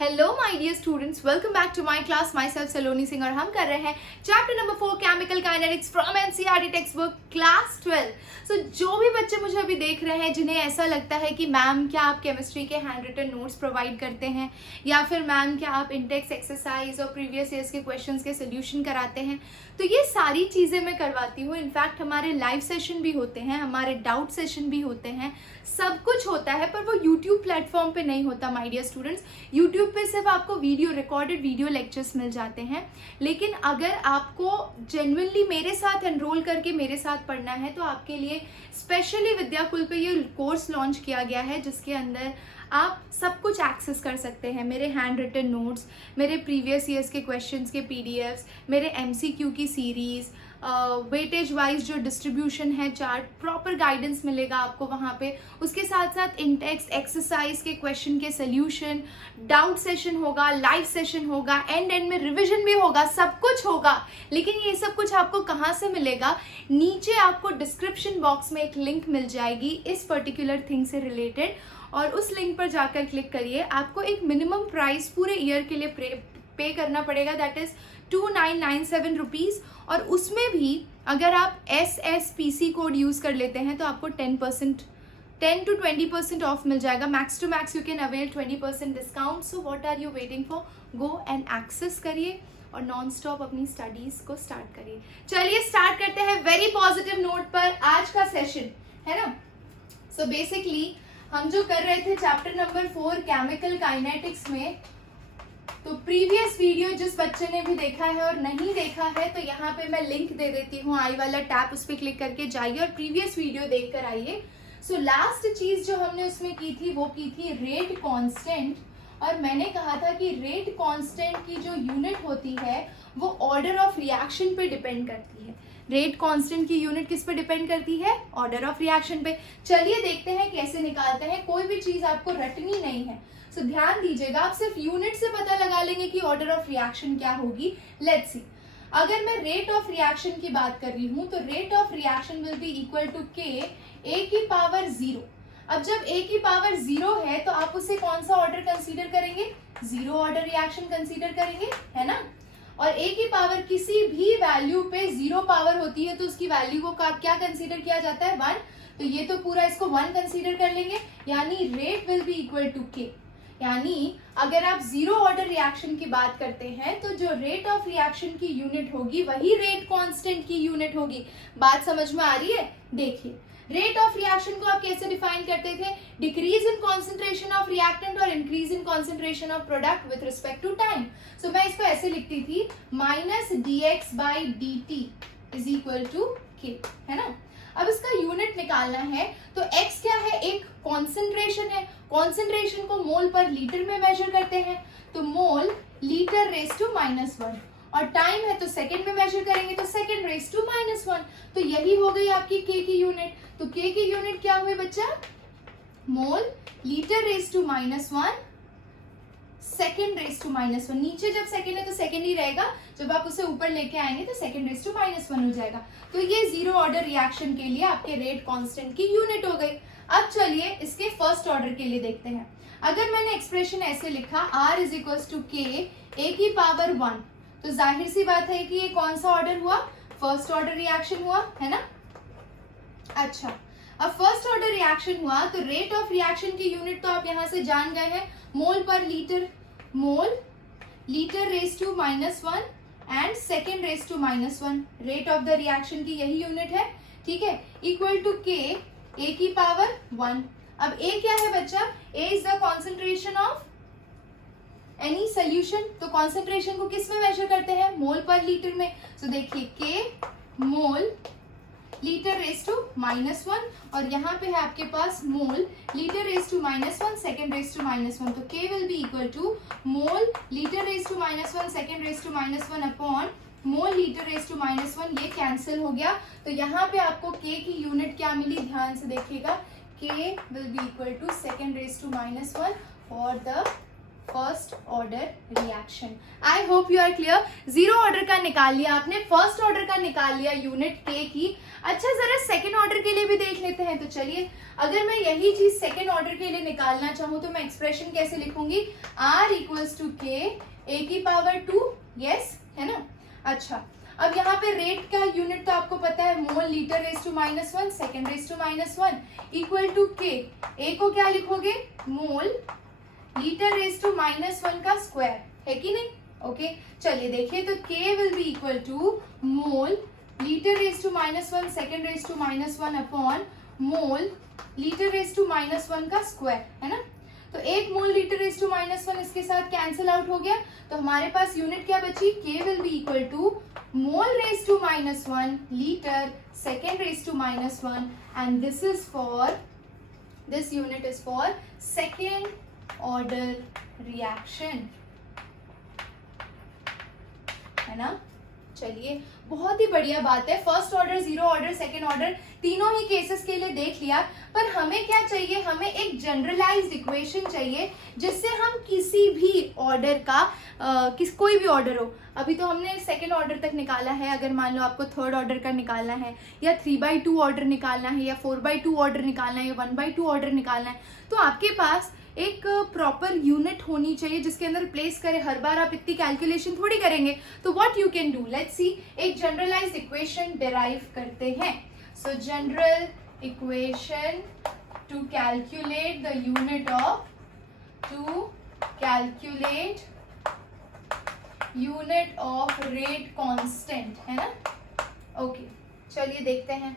Hello my dear students, welcome back to my class. Myself Saloni Singh और हम कर रहे हैं chapter number 4 chemical kinetics from NCERT textbook class 12। So जो भी बच्चे मुझे अभी देख रहे हैं जिन्हें ऐसा लगता है कि मैम क्या आप केमिस्ट्री के हैंड रिटन नोट्स प्रोवाइड करते हैं या फिर मैम क्या आप इंडेक्स एक्सरसाइज और प्रीवियस ईयर्स के क्वेश्चंस के सोल्यूशन कराते हैं, तो ये सारी चीज़ें मैं करवाती हूँ। इनफैक्ट हमारे लाइव सेशन भी होते हैं, हमारे डाउट सेशन भी होते हैं, सब कुछ होता है, पर वो यूट्यूब प्लेटफॉर्म पे नहीं होता माय डियर स्टूडेंट्स। यूट्यूब पे सिर्फ आपको वीडियो रिकॉर्डेड वीडियो लेक्चर्स मिल जाते हैं, लेकिन अगर आपको जेन्युइनली मेरे साथ एनरोल करके मेरे साथ पढ़ना है तो आपके लिए स्पेशली विद्याकुल पे ये कोर्स लॉन्च किया गया है जिसके अंदर आप सब कुछ एक्सेस कर सकते हैं। मेरे हैंड रिटन नोट्स, मेरे प्रीवियस ईयर्स के क्वेश्चंस के पीडीएफ्स, मेरे एमसीक्यू की सीरीज़, वेटेज वाइज जो डिस्ट्रीब्यूशन है चार्ट, प्रॉपर गाइडेंस मिलेगा आपको वहाँ पे। उसके साथ साथ इंडेक्स एक्सरसाइज के क्वेश्चन के सोल्यूशन, डाउट सेशन होगा, लाइव सेशन होगा, एंड में रिवीजन भी होगा, सब कुछ होगा। लेकिन ये सब कुछ आपको कहाँ से मिलेगा? नीचे आपको डिस्क्रिप्शन बॉक्स में एक लिंक मिल जाएगी इस पर्टिकुलर थिंग से रिलेटेड, और उस लिंक पर जाकर क्लिक करिए। आपको एक मिनिमम प्राइस पूरे ईयर के लिए पे करना पड़ेगा, दैट इज 2997 रुपीज़। और उसमें भी अगर आप SSPC कोड यूज़ कर लेते हैं तो आपको 10 to 20% ऑफ मिल जाएगा। Max to max you can avail 20% discount. So what are you waiting for? Go and access करिए और नॉन स्टॉप अपनी स्टडीज को स्टार्ट करिए। चलिए स्टार्ट करते हैं वेरी पॉजिटिव नोट पर आज का सेशन, है ना। सो बेसिकली हम जो कर रहे थे चैप्टर नंबर 4 केमिकल काइनेटिक्स में, तो प्रीवियस वीडियो जिस बच्चे ने भी देखा है और नहीं देखा है तो यहाँ पे मैं लिंक दे देती हूँ, आई वाला टैप, उस पर क्लिक करके जाइए और प्रीवियस वीडियो देख कर आइए। सो लास्ट चीज जो हमने उसमें की थी वो की थी रेट कांस्टेंट, और मैंने कहा था कि रेट कांस्टेंट की जो यूनिट होती है वो ऑर्डर ऑफ रिएक्शन पे डिपेंड करती है। रेट कांस्टेंट की यूनिट किस पे डिपेंड करती है? ऑर्डर ऑफ रिएक्शन पे। चलिए देखते हैं कैसे निकालते हैं। कोई भी चीज आपको रटनी नहीं है, सो ध्यान दीजिएगा। आप सिर्फ यूनिट से पता लगा लेंगे कि ऑर्डर ऑफ रिएक्शन क्या होगी। लेट्स सी, अगर मैं रेट ऑफ रिएक्शन की बात कर रही हूं तो rate of reaction will be equal to k a की पावर 0। अब जब a की पावर 0 है तो आप उसे कौन सा ऑर्डर कंसीडर करेंगे? 0 ऑर्डर रिएक्शन कंसीडर करेंगे, है ना। और a की पावर किसी भी वैल्यू पे 0 पावर होती है तो उसकी वैल्यू को क्या कंसीडर किया जाता है? 1। तो ये तो पूरा इसको 1 कंसीडर कर लेंगे, यानी rate will be equal to k। यानी अगर आप 0 ऑर्डर रिएक्शन की बात करते हैं तो जो रेट ऑफ रिएक्शन की यूनिट होगी वही रेट कांस्टेंट की यूनिट होगी। बात समझ में आ रही है? देखिए, रेट ऑफ रिएक्शन को आप कैसे डिफाइन करते थे? Decrease in concentration of reactant और increase in concentration of product with respect to time. So मैं इसको ऐसे लिखती थी, -dx/dt is equal to k, है ना। अब इसका यूनिट निकालना है तो x क्या है? एक कॉन्सेंट्रेशन है। कॉन्सेंट्रेशन को मोल पर लीटर में मेजर करते हैं, तो मोल लीटर रेज टू -1, और टाइम है तो सेकंड में मेजर करेंगे तो सेकंड रेज टू -1। तो यही हो गई आपकी k की यूनिट। तो k की यूनिट क्या हुई बच्चा? Mole litre raise to -1, second raise to -1। नीचे जब सेकेंड है तो सेकेंड ही रहेगा, जब आप उसे ऊपर लेके आएंगे तो सेकेंड रेज टू -1 हो जाएगा। तो ये 0 ऑर्डर रिएक्शन के लिए आपके रेट कांस्टेंट की यूनिट हो गई। अब चलिए इसके फर्स्ट ऑर्डर के लिए देखते हैं। अगर मैंने एक्सप्रेशन ऐसे लिखा r is equal to k a की पावर 1, तो जाहिर सी बात है कि ये कौन सा ऑर्डर हुआ? फर्स्ट ऑर्डर रिएक्शन हुआ, है ना। अच्छा, अब फर्स्ट ऑर्डर रिएक्शन हुआ तो रेट ऑफ रिएक्शन की यूनिट तो आप यहां से जान गए हैं, मोल पर litre. Mole litre raise to -1 and second raise to -1, rate of the reaction की यही यूनिट है, ठीक है। इक्वल टू k a की पावर 1। अब a क्या है बच्चा? a is the concentration of any solution. तो कॉन्सेंट्रेशन को किस में मेजर करते हैं? मोल पर लीटर में। तो देखिए k mole litre raise to -1, और यहाँ पे है आपके पास mole litre raise to -1 second raise to -1। तो k will be equal to mole litre raise to -1 second raise to -1 upon mole litre raise to -1। ये कैंसिल हो गया, तो यहाँ पे आपको k की यूनिट क्या मिली? ध्यान से देखिएगा, k will be equal to second raise to -1 for the first order order reaction. I hope you are clear. Zero order का निकाल लिया आपने, फर्स्ट ऑर्डर का निकाल लिया यूनिट के की। अच्छा जरा सेकेंड ऑर्डर के लिए भी देख लेते हैं। तो चलिए, अगर मैं यही चीज सेकेंड ऑर्डर के लिए निकालना चाहूँ तो मैं एक्सप्रेशन कैसे लिखूंगी? R इक्वल्स टू के ए की पावर 2, यस है ना। अच्छा अब यहाँ पे रेट का यूनिट तो आपको पता है, mole litre raise to -1 second raise to -1 equal to k. A को क्या लिखोगे? मोल लीटर रेज टू -1 का स्क्वायर, है कि नहीं? ओके चलिए देखिए, तो k will be equal to mole litre raise to -1 second raise to -1 upon mole litre raise to -1 का स्क्वायर, है ना। तो एक मोल लीटर रेज टू -1 इसके साथ कैंसिल आउट हो गया, तो हमारे पास यूनिट क्या बची? K will be equal to mole raise to -1 litre second raise to -1 and this is for, this unit is for second order reaction, है ना। चलिए बहुत ही बढ़िया बात है। First order, zero order, second order तीनों ही केसेस के लिए देख लिया, पर हमें क्या चाहिए? हमें एक जनरलाइज्ड इक्वेशन चाहिए जिससे हम किसी भी ऑर्डर का कोई भी ऑर्डर हो, अभी तो हमने सेकेंड ऑर्डर तक निकाला है, अगर मान लो आपको थर्ड ऑर्डर का निकालना है या 3/2 ऑर्डर निकालना है या 4/2 ऑर्डर निकालना है या 1/2 ऑर्डर निकालना है, तो आपके पास एक प्रॉपर यूनिट होनी चाहिए जिसके अंदर प्लेस करे। हर बार आप इतनी कैलकुलेशन थोड़ी करेंगे, तो what you can do, let's see, एक जनरलाइज्ड इक्वेशन डिराइव करते हैं। So general equation to calculate the unit of, to calculate unit of rate constant, है ना। ओके चलिए देखते हैं।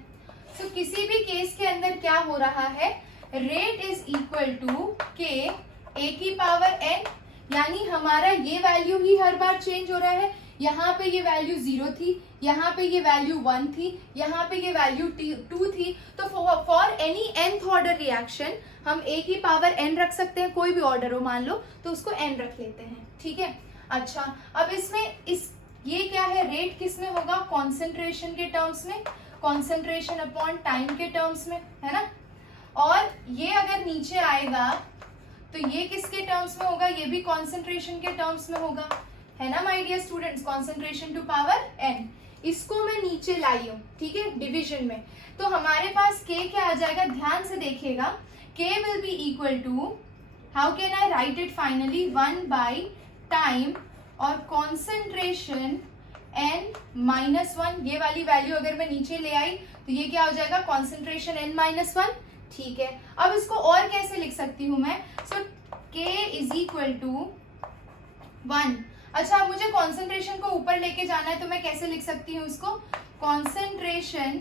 सो किसी भी केस के अंदर क्या हो रहा है? Rate is equal to k ए की पावर n, यानी हमारा ये वैल्यू ही हर बार चेंज हो रहा है। यहाँ पे ये वैल्यू 0 थी, यहाँ पे ये वैल्यू 1 थी, यहाँ पे ये वैल्यू 2 थी। तो for any nth order reaction हम a की पावर n रख सकते हैं, कोई भी ऑर्डर हो मान लो तो उसको n रख लेते हैं, ठीक है। अच्छा अब इसमें ये क्या है? रेट किस में होगा? कॉन्सेंट्रेशन के टर्म्स में, कॉन्सेंट्रेशन अपॉन टाइम के टर्म्स में, है ना। और ये अगर नीचे आएगा तो ये किसके टर्म्स में होगा? ये भी कॉन्सेंट्रेशन के टर्म्स में होगा, है ना my dear students. Concentration to power n, इसको मैं नीचे लाई हूं, ठीक है, डिवीजन में। तो हमारे पास k क्या आ जाएगा? ध्यान से देखिएगा, k will be equal to, how can I write it finally, 1 by time और कॉन्सेंट्रेशन n-1। ये वाली वैल्यू अगर मैं नीचे ले आई तो ये क्या हो जाएगा? कॉन्सेंट्रेशन n-1, ठीक है। अब इसको और कैसे लिख सकती हूं मैं? सो k इज इक्वल टू 1। अच्छा मुझे कॉन्सेंट्रेशन को ऊपर लेके जाना है तो मैं कैसे लिख सकती हूँ इसको? Concentration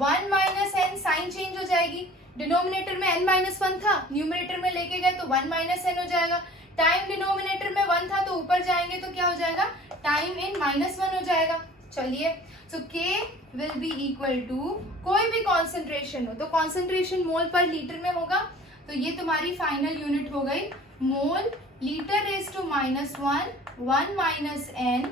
1 minus n, sign change हो जाएगी, डिनोमिनेटर में n-1 था, न्यूमरेटर में लेके गए तो 1 माइनस n हो जाएगा। टाइम डिनोमिनेटर में 1 था तो ऊपर जाएंगे तो क्या हो जाएगा? टाइम इन -1 हो जाएगा। चलिए so k will be equal to, कोई भी कॉन्सेंट्रेशन हो तो कॉन्सेंट्रेशन मोल पर लीटर में होगा, तो ये तुम्हारी फाइनल यूनिट हो गई mole litre raise to -1, 1 minus n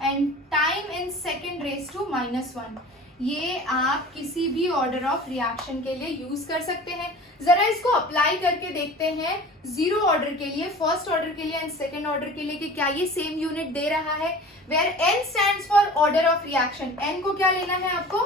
and time in second raise to -1। ये आप किसी भी ऑर्डर ऑफ रिएक्शन के लिए यूज कर सकते हैं। जरा इसको अप्लाई करके देखते हैं जीरो ऑर्डर के लिए, फर्स्ट ऑर्डर के लिए एंड सेकेंड ऑर्डर के लिए कि क्या ये सेम यूनिट दे रहा है। Where n stands for order of reaction, n को क्या लेना है आपको?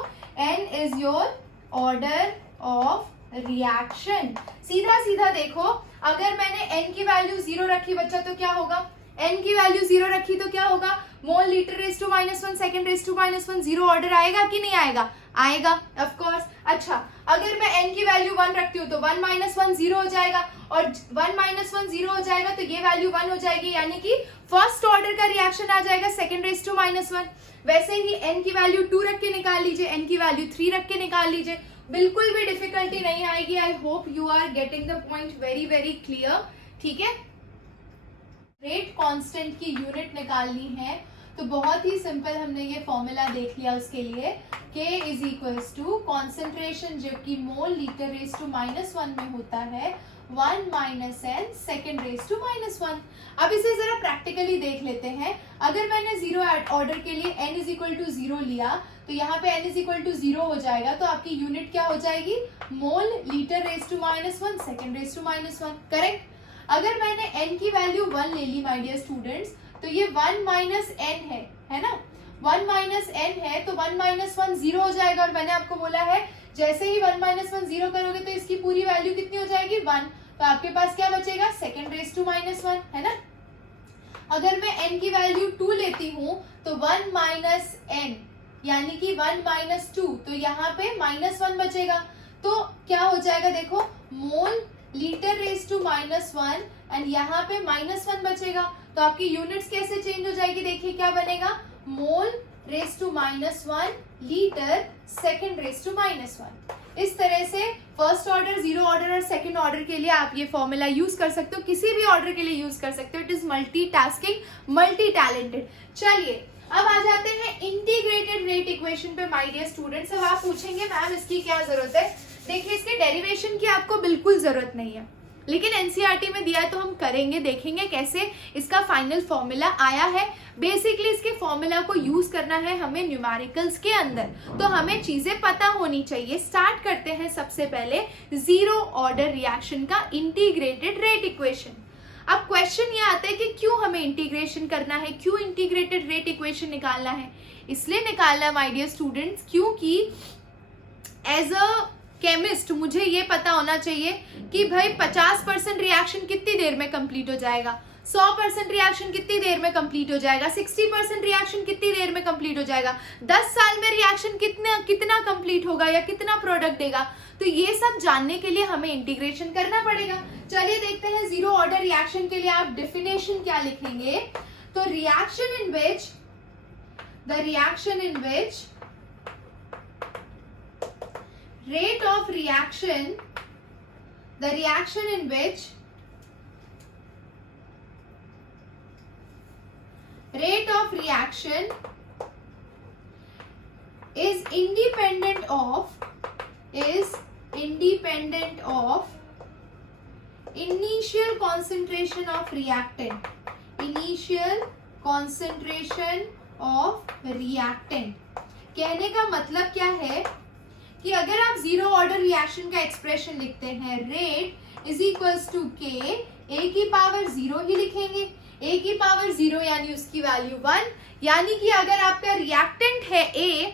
n is your order of reaction. सीधा सीधा देखो, अगर मैंने n की वैल्यू 0 रखी बच्चा तो क्या होगा? n की वैल्यू 0 रखी तो क्या होगा? Mole litre raise to -1 second raise to -1, zero order आएगा कि नहीं आएगा? आएगा ऑफ कोर्स। अच्छा अगर मैं n की वैल्यू 1 रखती हूँ तो 1 माइनस 1 0 हो जाएगा, और 1 माइनस 1 0 हो जाएगा तो ये वैल्यू 1 हो जाएगी, यानी कि फर्स्ट ऑर्डर का रिएक्शन आ जाएगा सेकेंड रेज टू -1। वैसे ही n की वैल्यू 2 रख के निकाल लीजिए, n की वैल्यू 3 रख के निकाल लीजिए, बिल्कुल भी डिफिकल्टी नहीं आएगी। I hope you are getting the point very very clear, ठीक है। रेट कांस्टेंट की यूनिट निकालनी है तो बहुत ही सिंपल, हमने ये फॉर्मूला देख लिया उसके लिए, K is equals to concentration जो कि मोल लीटर रेज टू -1 में होता है 1 minus n second raise to -1। अब इसे जरा प्रैक्टिकली देख लेते हैं। अगर मैंने जीरो ऑर्डर के लिए n इज इक्वल टू 0 लिया तो यहाँ पे n इज इक्वल टू 0 हो जाएगा, तो आपकी यूनिट क्या हो जाएगी? Mole litre raise to -1 second raise to -1, correct. अगर मैंने n की वैल्यू 1 ले ली माय डियर स्टूडेंट्स, तो ये 1 माइनस n है ना, 1 माइनस n है, तो 1 माइनस 1 0 हो जाएगा। और मैंने आपको बोला है जैसे ही 1 माइनस 1 0 करोगे तो इसकी पूरी वैल्यू कितनी हो जाएगी 1, तो आपके पास क्या बचेगा सेकेंड रेज टू माइनस 1, है ना। अगर मैं n की वैल्यू 2 लेती हूँ तो 1 माइनस n यानी कि 1 माइनस 2, तो यहाँ पे माइनस 1 बचेगा, तो क्या हो जाएगा देखो mole litre raise to minus 1 and यहाँ पे माइनस 1 बचेगा, तो आपकी यूनिट्स कैसे चेंज हो जाएगी, देखिए क्या बनेगा mole raise to minus 1 litre second raise to minus 1। इस तरह से फर्स्ट ऑर्डर, जीरो ऑर्डर और सेकेंड ऑर्डर के लिए आप ये फॉर्मूला यूज कर सकते हो, किसी भी ऑर्डर के लिए यूज कर सकते हो। It is multitasking, multi talented. चलिए अब आ जाते हैं इंटीग्रेटेड रेट इक्वेशन पे माय डियर स्टूडेंट्स। अब आप पूछेंगे मैम इसकी क्या जरूरत है। देखिए इसके डेरिवेशन की आपको बिल्कुल जरूरत नहीं है, लेकिन एनसीईआरटी में दिया है तो हम करेंगे, देखेंगे कैसे इसका फाइनल फॉर्मूला आया है। बेसिकली इसके फॉर्मूला को यूज करना है हमें न्यूमेरिकल्स के अंदर, तो हमें चीजें पता होनी चाहिए। स्टार्ट करते हैं सबसे पहले जीरो ऑर्डर रिएक्शन का इंटीग्रेटेड रेट इक्वेशन। अब क्वेश्चन ये आता है कि क्यों हमें इंटीग्रेशन करना है, क्यों इंटीग्रेटेड रेट इक्वेशन निकालना है। इसलिए निकालना है माय डियर स्टूडेंट्स क्योंकि एज अ केमिस्ट मुझे ये पता होना चाहिए कि भाई 50% रिएक्शन कितनी देर में कंप्लीट हो जाएगा, 100% रिएक्शन कितनी देर में कंप्लीट हो जाएगा, 60% रिएक्शन कितनी देर में कंप्लीट हो जाएगा, 10 साल में रिएक्शन कितना कंप्लीट होगा या कितना प्रोडक्ट देगा। तो ये सब जानने के लिए हमें इंटीग्रेशन करना पड़ेगा। चलिए देखते हैं जीरो ऑर्डर रिएक्शन के लिए आप डेफिनेशन क्या लिखेंगे। तो reaction in which rate of reaction, the reaction in which rate of reaction is independent of initial concentration of reactant, initial concentration of reactant। कहने का मतलब क्या है कि अगर आप जीरो ऑर्डर रिएक्शन का एक्सप्रेशन लिखते हैं, rate is equals to k, ए की पावर 0 ही लिखेंगे, ए की पावर 0 यानी उसकी वैल्यू 1, यानी कि अगर आपका रिएक्टेंट है ए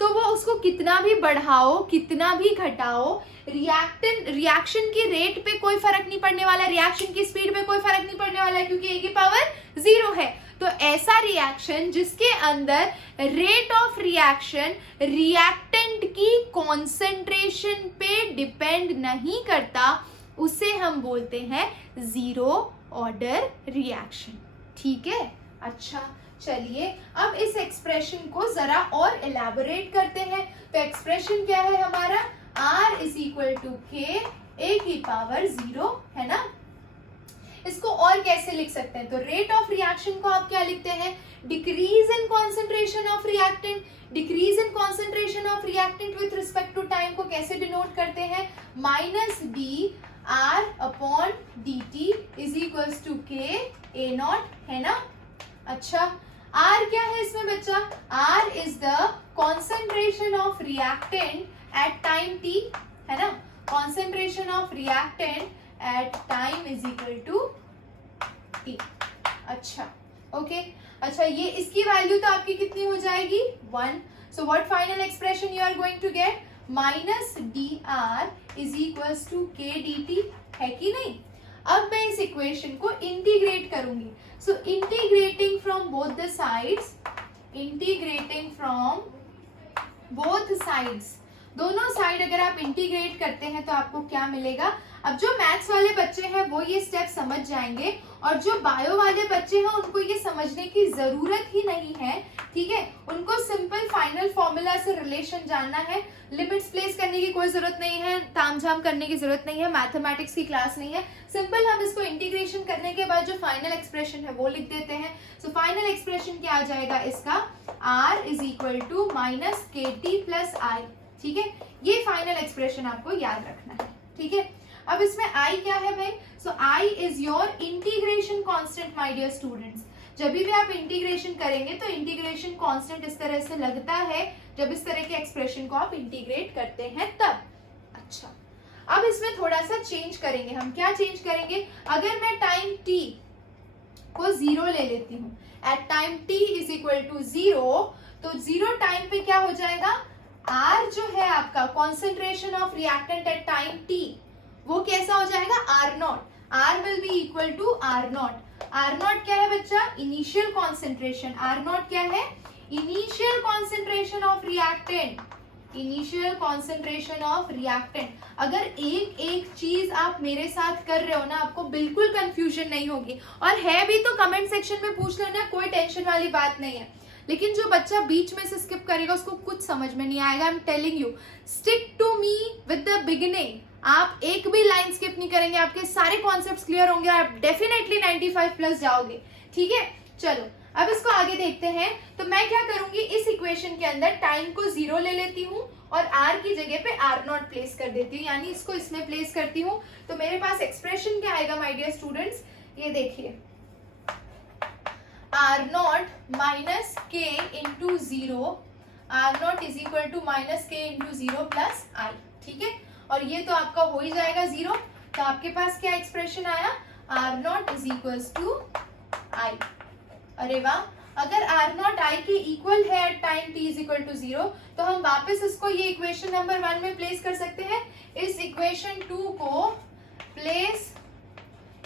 तो वो उसको कितना भी बढ़ाओ कितना भी घटाओ, रिएक्शन की रेट पे कोई फर्क नहीं पड़ने वाला, रिएक्शन की स्पीड पे कोई फर्क नहीं पड़ने वाला है क्योंकि ए की पावर 0 है। तो ऐसा रिएक्शन जिसके अंदर रेट ऑफ रिएक्शन रिएक्टेंट की कॉन्सेंट्रेशन पे डिपेंड नहीं करता, उसे हम बोलते हैं जीरो ऑर्डर रिएक्शन। ठीक है, अच्छा चलिए अब इस एक्सप्रेशन को जरा और एलैबोरेट करते हैं। तो एक्सप्रेशन क्या है हमारा, R is equal to k, ए की पावर 0, है ना। इसको और कैसे लिख सकते हैं, तो रेट ऑफ रिएक्शन को आप क्या लिखते हैं, decrease in concentration of reactant, decrease in concentration of reactant with respect to time को कैसे डिनोट करते हैं, minus d r upon d t is equals to k a not, है ना। अच्छा R क्या है इसमें बच्चा, R is the concentration of reactant at time t, है ना। Concentration of reactant at time is equal to t। अच्छा ओके, अच्छा ये इसकी वैल्यू तो आपकी कितनी हो जाएगी 1। So what final expression you are going to get, minus d r is equals to k d t, है कि नहीं। अब मैं इस इक्वेशन को इंटीग्रेट करूंगी। So integrating from both the sides, integrating from both sides, दोनों साइड अगर आप इंटीग्रेट करते हैं तो आपको क्या मिलेगा। अब जो मैथ्स वाले बच्चे हैं वो ये स्टेप समझ जाएंगे और जो बायो वाले बच्चे हैं उनको ये समझने की जरूरत ही नहीं है, ठीक है। उनको सिंपल फाइनल फॉर्मूला से रिलेशन जानना है, लिमिट्स प्लेस करने की कोई जरूरत नहीं है, तामझाम करने की जरूरत नहीं है, मैथमेटिक्स की क्लास नहीं है। सिंपल हम इसको इंटीग्रेशन करने के बाद जो फाइनल एक्सप्रेशन है वो लिख देते हैं। सो फाइनल एक्सप्रेशन क्या आ जाएगा इसका, r is equal to minus k t plus I, ठीक है। ये फाइनल एक्सप्रेशन आपको याद रखना है, ठीक है। अब इसमें I क्या है भाई, so I is your integration constant my dear students. जब भी आप इंटीग्रेशन करेंगे तो इंटीग्रेशन कांस्टेंट इस तरह से लगता है जब इस तरह के एक्सप्रेशन को आप इंटीग्रेट करते हैं तब। अच्छा अब इसमें थोड़ा सा चेंज करेंगे हम। क्या चेंज करेंगे? अगर मैं टाइम t को 0 ले लेती हूँ, at time t is equal to 0, तो 0 टाइम पे क्या हो जाएगा? R जो है आपका concentration of reactant at time t, वो कैसा हो जाएगा? R naught. R will be equal to R naught. R naught क्या है बच्चा? Initial concentration. R नॉट क्या है? Initial concentration of reactant. Initial concentration of reactant. अगर एक एक चीज आप मेरे साथ कर रहे हो ना, आपको बिल्कुल कंफ्यूजन नहीं होगी, और है भी तो कमेंट सेक्शन में पूछ लेना, कोई टेंशन वाली बात नहीं है। लेकिन जो बच्चा बीच में से स्किप करेगा उसको कुछ समझ में नहीं आएगा। I am telling you, stick to me with the beginning. आप एक भी लाइन स्किप नहीं करेंगे, आपके सारे कॉन्सेप्ट्स क्लियर होंगे, आप डेफिनेटली 95 प्लस जाओगे। ठीक है, चलो अब इसको आगे देखते हैं। तो मैं क्या करूंगी, इस इक्वेशन के अंदर टाइम को 0 ले लेती हूँ और r की जगह पे R नॉट प्लेस कर देती हूँ, यानी इसको इसमें प्लेस करती हूँ। तो मेरे पास एक्सप्रेशन क्या आएगा माय डियर स्टूडेंट्स? ये देखिए, R naught minus k into 0, R naught is equal to minus k into 0 plus I। ठीक है, और ये तो आपका हो ही जाएगा 0। तो आपके पास क्या एक्सप्रेशन आया? R naught is equal to I। अरे वाह, अगर R नॉट I के इक्वल है at time t is equal to 0, तो हम वापस इसको ये इक्वेशन नंबर 1 में प्लेस कर सकते हैं। इस इक्वेशन 2 को प्लेस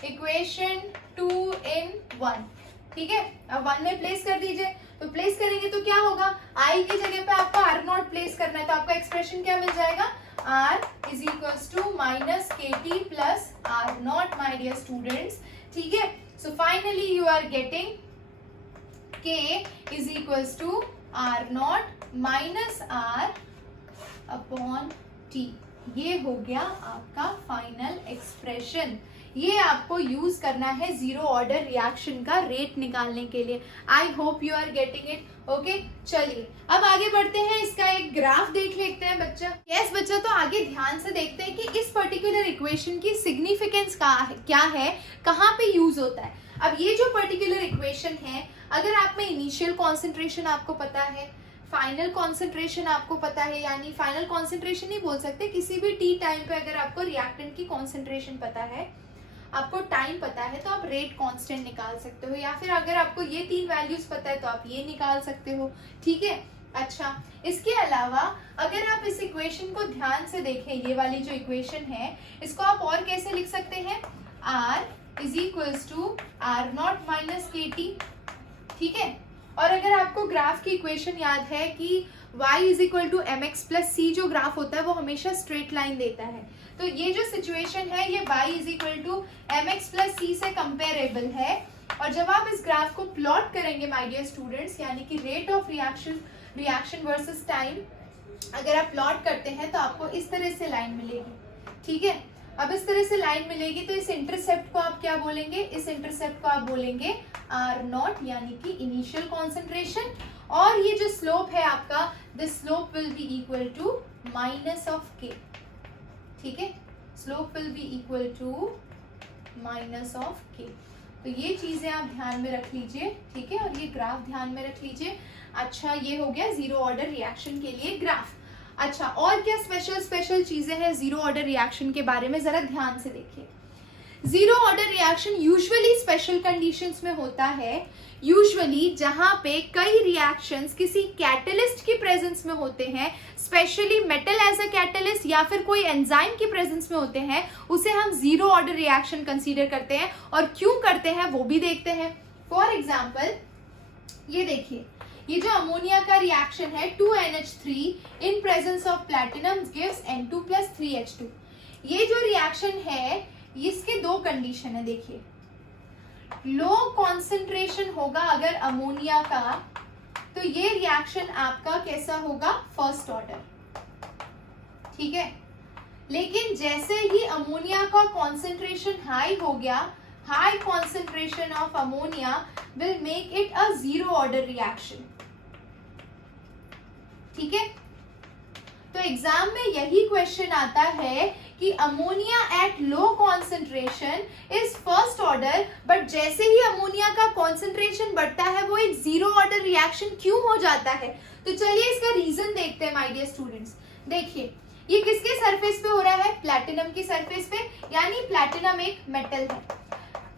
इक्वेशन 2 इन 1। ठीक है, अब 1 में प्लेस कर दीजिए। तो प्लेस करेंगे तो क्या होगा? I की जगह पे आपको R नॉट प्लेस करना है, तो आपका एक्सप्रेशन क्या मिल जाएगा? R is equal to minus KT plus R naught my dear students. ठीक है, so finally you are getting K is equals to R naught minus R upon T। ये हो गया आपका फाइनल एक्सप्रेशन। ये आपको यूज करना है जीरो ऑर्डर रिएक्शन का रेट निकालने के लिए। I hope you are getting it. Okay, चलिए अब आगे बढ़ते हैं, इसका एक ग्राफ देख लेते हैं बच्चा। यस बच्चा, तो आगे ध्यान से देखते हैं कि इस पर्टिकुलर इक्वेशन की सिग्निफिकेंस क्या है, कहाँ पे यूज होता है। अब ये जो पर्टिकुलर इक्वेशन है, अगर आप में इनिशियल कॉन्सेंट्रेशन आपको पता है, फाइनल कॉन्सेंट्रेशन आपको पता है, यानी फाइनल कॉन्सेंट्रेशन नहीं बोल सकते, किसी भी टी टाइम पे अगर आपको रिएक्टेंट की कॉन्सेंट्रेशन पता है, आपको टाइम पता है, तो आप रेट कांस्टेंट निकाल सकते हो, या फिर अगर आपको ये 3 वैल्यूज पता है तो आप ये निकाल सकते हो। ठीक है, अच्छा, इसके अलावा अगर आप इस इक्वेशन को ध्यान से देखें, ये वाली जो इक्वेशन है, इसको आप और कैसे लिख सकते हैं? R is equals to R naught minus KT। ठीक है, और अगर आपको ग्राफ की इक्वेशन याद है कि y is equal to mx plus c, जो ग्राफ होता है वो हमेशा स्ट्रेट लाइन देता है, तो ये जो सिचुएशन है ये y is equal to mx plus c से कंपेरेबल है। और जब आप इस ग्राफ को प्लॉट करेंगे माय डियर स्टूडेंट्स, यानी कि rate of reaction versus time, अगर आप प्लॉट करते हैं तो आपको इस तरह से लाइन मिलेगी। ठीक है, अब इस तरह से लाइन मिलेगी, तो इस इंटरसेप्ट को आप क्या बोलेंगे? इस इंटरसेप्ट को आप बोलेंगे R नॉट, यानी कि इनिशियल कॉन्सेंट्रेशन, और ये जो स्लोप है आपका, this slope will be equal to minus of K। ठीक है, slope will be equal to minus of K। तो ये चीजें आप ध्यान में रख लीजिए। ठीक है, और ये ग्राफ ध्यान में रख लीजिए। अच्छा, ये हो गया जीरो ऑर्डर रिएक्शन के लिए ग्राफ। अच्छा, और क्या स्पेशल चीजें हैं जीरो ऑर्डर रिएक्शन के बारे में, जरा ध्यान से देखिए। Zero order reaction usually special conditions में होता है, यूजुअली जहां पे कई रिएक्शंस किसी कैटलिस्ट की प्रेजेंस में होते हैं, specially metal as a catalyst या फिर कोई एंजाइम की प्रेजेंस में होते हैं, उसे हम जीरो ऑर्डर रिएक्शन कंसीडर करते हैं। और क्यों करते हैं वो भी देखते हैं। फॉर एग्जाम्पल, ये देखिए, ये जो अमोनिया का रिएक्शन है 2NH3 in presence of platinum gives N2 plus 3H2। ये जो रिएक्शन है इसके 2 कंडीशन है। देखिए, लो कॉन्सेंट्रेशन होगा अगर अमोनिया का, तो ये रिएक्शन आपका कैसा होगा? First order. ठीक है, लेकिन जैसे ही अमोनिया का कॉन्सेंट्रेशन हाई हो गया, high concentration of ammonia will make it a zero order reaction. ठीक है, तो एग्जाम में यही क्वेश्चन आता है कि ammonia at low concentration is first order, but जैसे ही अमोनिया का कॉन्सेंट्रेशन बढ़ता है वो एक जीरो ऑर्डर रिएक्शन क्यों हो जाता है? तो चलिए इसका रीजन देखते हैं माय डियर स्टूडेंट्स। देखिए, ये किसके सरफेस पे हो रहा है? प्लैटिनम की सरफेस पे, यानी प्लैटिनम एक मेटल है।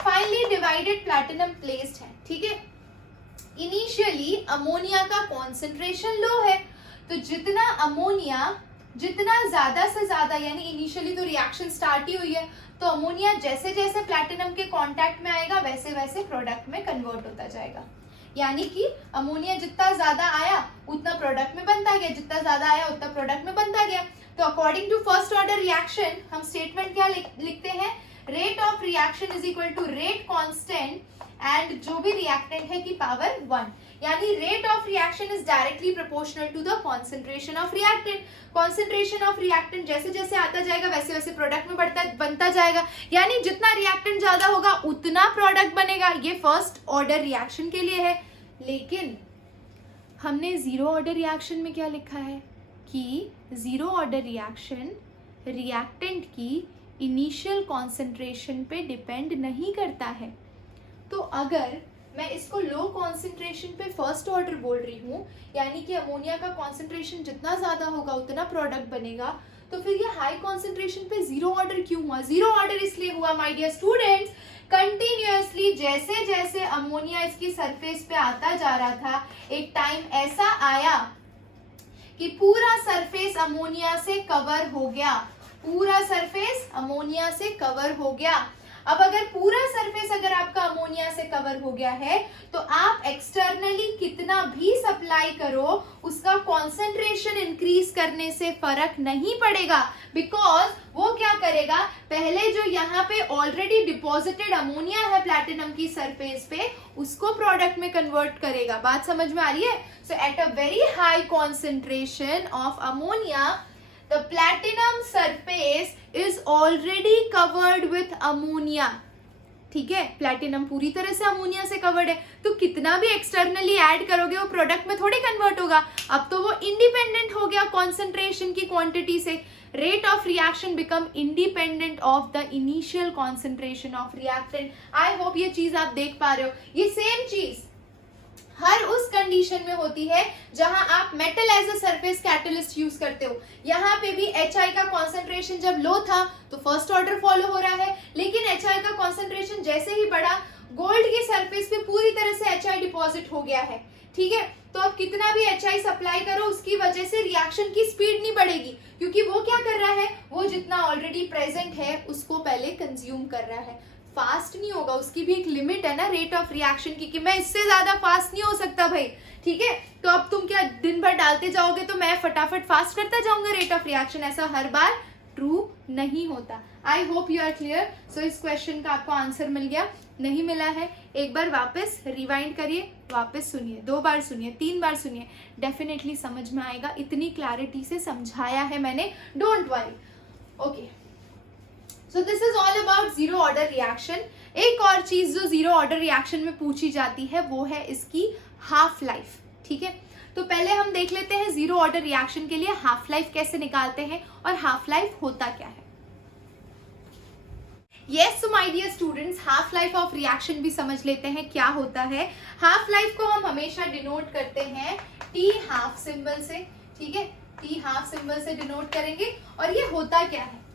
फाइनली डिवाइडेड प्लैटिनम प्लेस्ड है, ठीक है। इनिशियली अमोनिया का कॉन्सेंट्रेशन लो है, तो जितना अमोनिया, जितना ज्यादा से ज्यादा, यानी इनिशियली तो रिएक्शन स्टार्ट ही हुई है, तो अमोनिया जैसे जैसे प्लैटिनम के कांटेक्ट में आएगा वैसे वैसे प्रोडक्ट में कन्वर्ट होता जाएगा। यानी कि अमोनिया जितना ज्यादा आया उतना प्रोडक्ट में बनता गया, जितना ज्यादा आया उतना प्रोडक्ट में बनता गया। तो according to first order reaction हम स्टेटमेंट क्या लिखते हैं? Rate of reaction is equal to rate constant and जो भी रिएक्टेंट है की पावर 1, यानी rate of reaction is directly proportional to the concentration of reactant. Concentration of reactant जैसे जैसे आता जाएगा वैसे वैसे प्रोडक्ट में बनता जाएगा, यानी जितना रिएक्टेंट ज्यादा होगा उतना प्रोडक्ट बनेगा। ये फर्स्ट ऑर्डर रिएक्शन के लिए है। लेकिन हमने जीरो ऑर्डर रिएक्शन में क्या लिखा है कि जीरो ऑर्डर रिएक्शन रिएक्टेंट की इनिशियल कॉन्सेंट्रेशन पे डिपेंड नहीं करता है। तो अगर मैं इसको लो कॉन्सेंट्रेशन पे फर्स्ट ऑर्डर बोल रही हूँ, यानी कि अमोनिया का कॉन्सेंट्रेशन जितना ज्यादा होगा उतना प्रोडक्ट बनेगा, तो फिर ये हाई कॉन्सेंट्रेशन पे जीरो ऑर्डर क्यों हुआ? जीरो ऑर्डर इसलिए हुआ माय डियर स्टूडेंट्स, कंटिन्यूअसली जैसे जैसे अमोनिया इसकी सरफेस पे आता जा रहा था, एक टाइम ऐसा आया कि पूरा सरफेस अमोनिया से कवर हो गया, पूरा सरफेस अमोनिया से कवर हो गया। अब अगर पूरा सरफेस अगर आपका अमोनिया से कवर हो गया है, तो आप एक्सटर्नली कितना भी सप्लाई करो उसका कॉन्सेंट्रेशन इंक्रीज करने से फर्क नहीं पड़ेगा, बिकॉज वो क्या करेगा, पहले जो यहाँ पे ऑलरेडी डिपॉजिटेड अमोनिया है प्लैटिनम की सरफेस पे, उसको प्रोडक्ट में कन्वर्ट करेगा। बात समझ में आ रही है? So at a very high concentration of ammonia, the platinum surface is already covered with ammonia। ठीक है, प्लैटिनम पूरी तरह से अमोनिया से कवर्ड है, तो कितना भी एक्सटर्नली ऐड करोगे वो प्रोडक्ट में थोड़ी कन्वर्ट होगा। अब तो वो इंडिपेंडेंट हो गया कॉन्सेंट्रेशन की क्वांटिटी से। Rate of reaction become independent of the initial concentration of reactant. I hope ये चीज आप देख पा रहे हो। ये सेम चीज हर उस कंडीशन में होती है जहां आप metal as a surface catalyst use करते हो। यहाँ पे भी HI का कॉन्सेंट्रेशन जब लो था तो फर्स्ट ऑर्डर फॉलो हो रहा है, लेकिन HI का कॉन्सेंट्रेशन जैसे ही बढ़ा, गोल्ड की सरफेस पे पूरी तरह से HI डिपॉजिट हो गया है। ठीक है, तो अब कितना भी HI सप्लाई करो उसकी वजह से रिएक्शन की स्पीड नहीं बढ़ेगी, क्योंकि वो क्या कर रहा है, वो जितना ऑलरेडी प्रेजेंट है उसको पहले कंज्यूम कर रहा है। फास्ट नहीं होगा, उसकी भी एक लिमिट है ना रेट ऑफ रिएक्शन की, कि मैं इससे ज्यादा फास्ट नहीं हो सकता भाई। ठीक है, तो अब तुम क्या दिन भर डालते जाओगे तो मैं फटाफट फास्ट करता जाऊंगा रेट ऑफ रिएक्शन? ऐसा हर बार ट्रू नहीं होता। I hope you are clear. So इस क्वेश्चन का आपको आंसर मिल गया। नहीं मिला है, एक बार वापस रिवाइंड करिए, वापस सुनिए, 2 बार सुनिए, 3 बार सुनिए, डेफिनेटली समझ में आएगा। इतनी क्लैरिटी से समझाया है मैंने, don't worry. Okay, so this is all about zero order reaction. एक और चीज जो जीरो ऑर्डर रिएक्शन में पूछी जाती है वो है इसकी हाफ लाइफ। ठीक है, तो पहले हम देख लेते हैं जीरो ऑर्डर रिएक्शन के लिए हाफ लाइफ कैसे निकालते हैं और हाफ लाइफ होता क्या है। Yes, so my dear students, half life of reaction भी समझ लेते हैं क्या होता है। हाफ लाइफ को हम हमेशा डिनोट करते हैं टी हाफ सिंबल से। ठीक है, टी हाफ सिंबल से डिनोट करेंगे। और ये होता क्या है,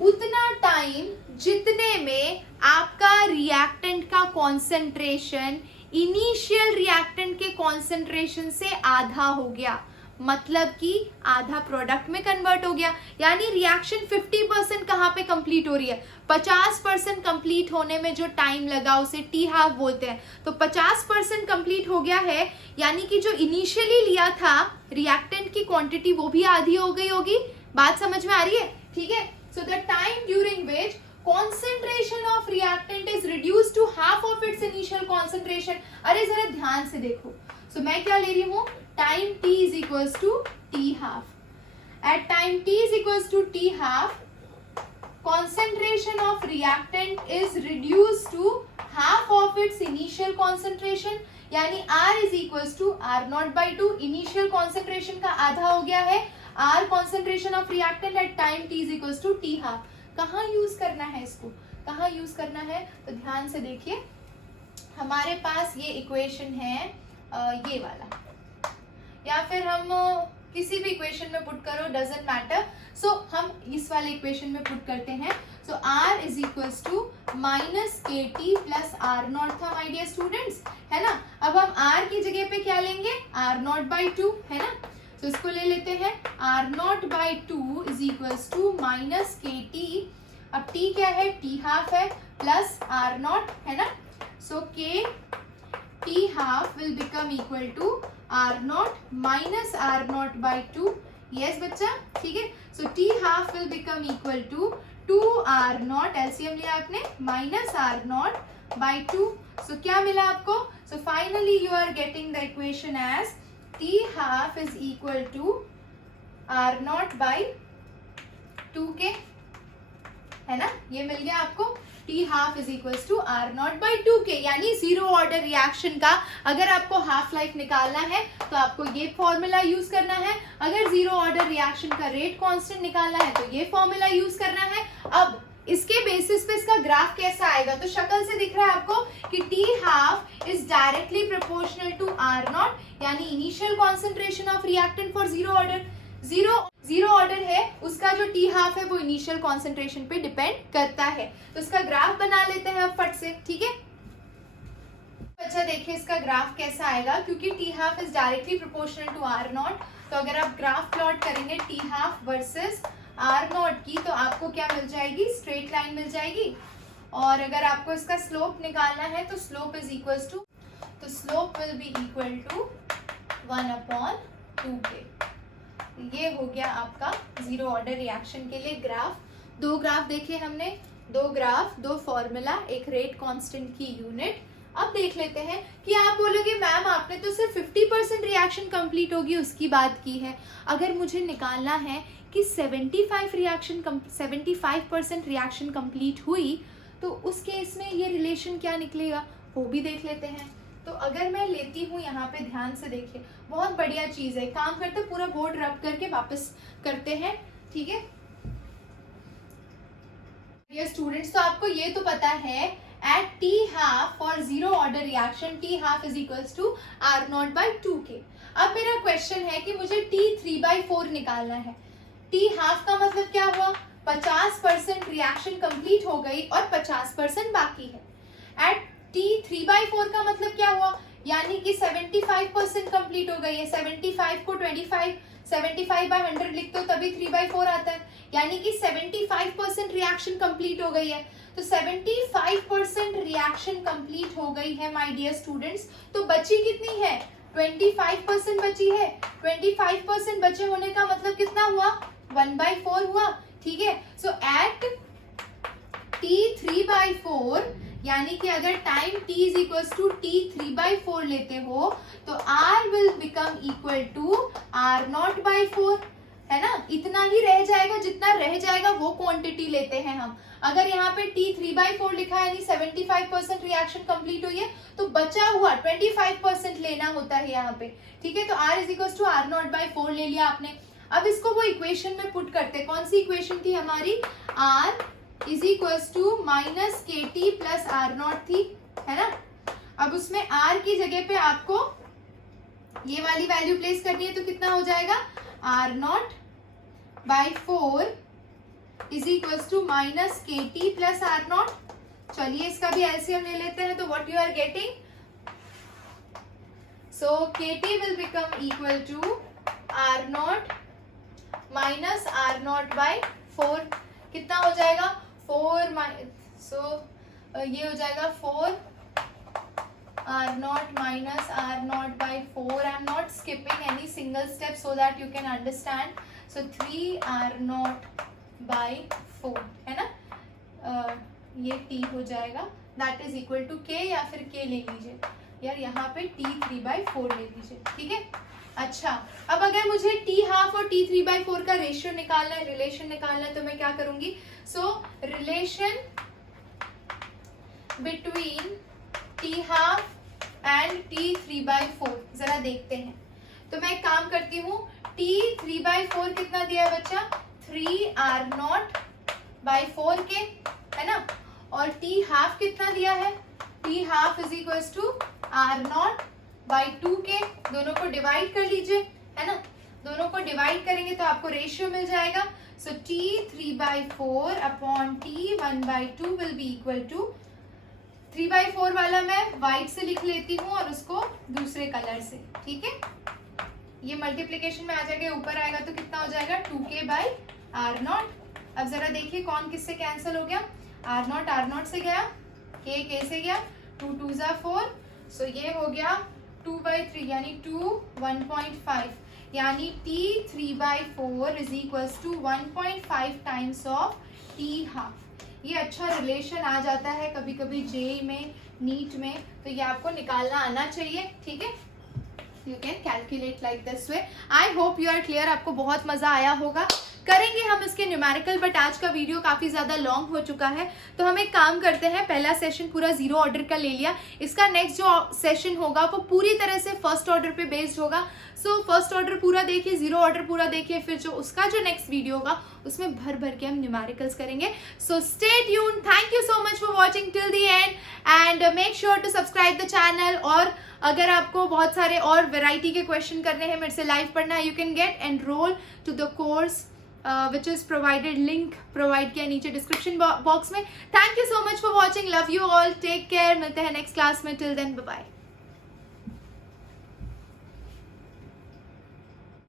उतना टाइम जितने में आपका रिएक्टेंट का कॉन्सेंट्रेशन इनिशियल रिएक्टेंट के कॉन्सेंट्रेशन से आधा हो गया, मतलब कि आधा प्रोडक्ट में कन्वर्ट हो गया। यानी रिएक्शन 50% कहाँ पे कंप्लीट हो रही है, 50% कंप्लीट होने में जो टाइम लगा उसे टी हाफ बोलते हैं। तो 50% कंप्लीट हो गया है, यानी कि जो इनिशियली लिया था रिएक्टेंट की क्वांटिटी वो भी आधी हो गई होगी। बात समझ में आ रही है? ठीक है, so the time during which concentration of reactant is reduced to half of its initial concentration। अरे जरा ध्यान से देखो, so मैं क्या ले रही हूँ, time t is equals to t half। at time t is equals to t half, concentration of reactant is reduced to half of its initial concentration, यानी R is equals to R naught by 2। initial concentration का आधा हो गया है, R concentration of reactant at time t is equals to t half। कहाँ use करना है इसको, कहाँ यूज करना है, तो ध्यान से देखिए। हमारे पास ये इक्वेशन है ये वाला, या फिर हम किसी भी इक्वेशन में पुट करो, डजेंट मैटर। सो हम इस वाले इक्वेशन में पुट करते हैं। So r is equals to minus k t plus r naught था माय डियर स्टूडेंट्स, है ना। अब हम r की जगह पे क्या लेंगे, आर नॉट बाई टू, है ना। तो इसको ले लेते हैं, r naught by two is equals to minus k t. अब t क्या है, t हाफ है, प्लस आर नॉट, है ना। सो के t half will become equal to r naught minus r naught by 2. yes बच्चा, ठीक है। so t half will become equal to 2 r naught, LCM लिया आपने, minus r naught by 2. so क्या मिला आपको, so finally you are getting the equation as t half is equal to r naught by 2k, है ना। ये मिल गया आपको, t half is equals to r naught by two k, यानी जीरो ऑर्डर रिएक्शन का अगर आपको हाफ लाइफ निकालना है तो आपको ये फॉर्मूला यूज करना है। अगर जीरो ऑर्डर रिएक्शन का रेट कांस्टेंट निकालना है तो ये फॉर्मूला यूज करना है। अब इसके बेसिस पे इसका ग्राफ कैसा आएगा, तो शक्ल से दिख रहा है आपको कि t half is directly proportional to r naught, यानी initial concentration of reactant for zero order. Zero order है उसका जो टी हाफ है वो इनिशियल कॉन्सेंट्रेशन पे डिपेंड करता है। तो इसका ग्राफ बना लेते हैं अब फट से, ठीक है। अच्छा देखिए इसका ग्राफ कैसा आएगा, क्योंकि t half is directly proportional to r naught, तो अगर आप ग्राफ प्लॉट करेंगे t half versus r naught की, तो आपको क्या मिल जाएगी, स्ट्रेट लाइन मिल जाएगी। और अगर आपको इसका स्लोप निकालना है तो स्लोप इज इक्वल्स टू, तो slope will be equal to 1/2k। ये हो गया आपका जीरो ऑर्डर रिएक्शन के लिए ग्राफ। दो ग्राफ देखे हमने, दो ग्राफ, दो फॉर्मूला, एक रेट कांस्टेंट की यूनिट। अब देख लेते हैं कि आप बोलोगे मैम आपने तो सिर्फ 50% रिएक्शन कंप्लीट होगी उसकी बात की है। अगर मुझे निकालना है कि 75% रिएक्शन कंप्लीट हुई तो उस केस में ये रिलेशन क्या निकलेगा वो भी देख लेते हैं। तो अगर मैं लेती हूँ, यहाँ पे ध्यान से देखिए, बहुत बढ़िया चीज है। काम करते पूरा बोर्ड रब करके वापस करते हैं, ठीक है। ये स्टूडेंट्स, तो आपको ये तो पता है at t half for zero order reaction t half is equals to r naught by 2k। अब मेरा क्वेश्चन है कि मुझे t 3/4 निकालना है। टी हाफ का मतलब क्या हुआ, 50% रिएक्शन कंप्लीट हो गई और 50% बाकी है। एट t 3/4 का मतलब क्या हुआ, यानी कि 75% कंप्लीट हो गई है। 75 को 75/100 लिख दो तभी 3/4 आता है, यानी कि 75% रिएक्शन कंप्लीट हो गई है। तो 75% रिएक्शन कंप्लीट हो गई है माय डियर स्टूडेंट्स। तो बची कितनी है, 25% बची है। 25% बचे होने का मतलब कितना हुआ, 1/4 हुआ, ठीक है। सो एट t 3/4, यानी कि अगर time t is equals to t 3/4 लेते हो तो r will become equal to r naught by 4, है ना। इतना ही रह जाएगा, जितना रह जाएगा वो क्वांटिटी लेते हैं हम। अगर यहाँ पे t 3/4 लिखा है यानी 75% रिएक्शन कंप्लीट हुई है, तो बचा हुआ 25% लेना होता है यहाँ पे, ठीक है। तो r is equals to r naught by 4 ले लिया आपने। अब इसको वो इक्वेशन में पुट करते, कौन सी इक्वेशन थी हमारी, r is equals to minus k t plus r naught थी, है ना। अब उसमें r की जगह पे आपको ये वाली वैल्यू प्लेस करनी है, तो कितना हो जाएगा, r naught by 4 is equals to minus k t plus r naught. चलिए इसका भी एलसीएम ले लेते हैं, तो what you are getting, so k t will become equal to r naught minus r naught by 4। कितना हो जाएगा, 4 ये हो जाएगा 4 r naught minus r naught by 4. I am not skipping any single step so that you can understand. So 3 r naught by 4, है ना। ये t हो जाएगा, that is equal to k, या फिर k ले लीजिए यार, यहाँ पे t 3/4 ले लीजिए, ठीक है। अच्छा, अब अगर मुझे t हाफ और t 3/4 का रेशियो निकालना है, रिलेशन निकालना है, तो मैं क्या करूंगी, सो relation between t half and t 3/4 जरा देखते हैं। तो मैं एक काम करती हूँ, t 3/4 कितना दिया है बच्चा, 3r0/4k, है ना। और t हाफ कितना दिया है, t half is equal to r0/2k। दोनों को डिवाइड कर लीजिए, है ना, दोनों को डिवाइड करेंगे तो आपको रेशियो मिल जाएगा. So t 3/4 upon t 1/2 will be equal to 3/4 वाला मैं व्हाइट से लिख लेती हूँ और उसको दूसरे कलर से. ठीक है, ये मल्टीप्लीकेशन में आ जाएगा, ऊपर आएगा तो कितना हो जाएगा 2k/r0. अब जरा देखिए कौन किससे कैंसिल हो गया. r0 से गया, k से गया, 2 2 ज़ा 4. सो ये हो गया 2/3 यानी 2 1.5 यानी t 3/4 is equals to 1.5 times of t half. ये अच्छा रिलेशन आ जाता है कभी कभी जेई में, नीट में, तो ये आपको निकालना आना चाहिए. ठीक है, you can calculate like this way. I hope you are clear. आपको बहुत मजा आया होगा. करेंगे हम इसके न्यूमेरिकल, बट आज का वीडियो काफी ज्यादा लॉन्ग हो चुका है, तो हम एक काम करते हैं. पहला सेशन पूरा 0 ऑर्डर का ले लिया. इसका नेक्स्ट जो सेशन होगा वो पूरी तरह से फर्स्ट ऑर्डर पे बेस्ड होगा. सो फर्स्ट ऑर्डर पूरा देखिए, 0 ऑर्डर पूरा देखिए, फिर जो उसका जो नेक्स्ट वीडियो होगा उसमें भर भर के हम न्यूमेरिकल्स करेंगे. So stay tuned. Thank you so much for watching till the end and make sure to subscribe the channel. और अगर आपको बहुत सारे और वैरायटी के क्वेश्चन करने हैं, मेरे से लाइव पढ़ना है, you can get enrol to the course which is provided. Link provide किया नीचे डिस्क्रिप्शन बॉक्स में. Thank you so much for watching. Love you all. Take care. मिलते हैं नेक्स्ट क्लास में. Till then bye bye.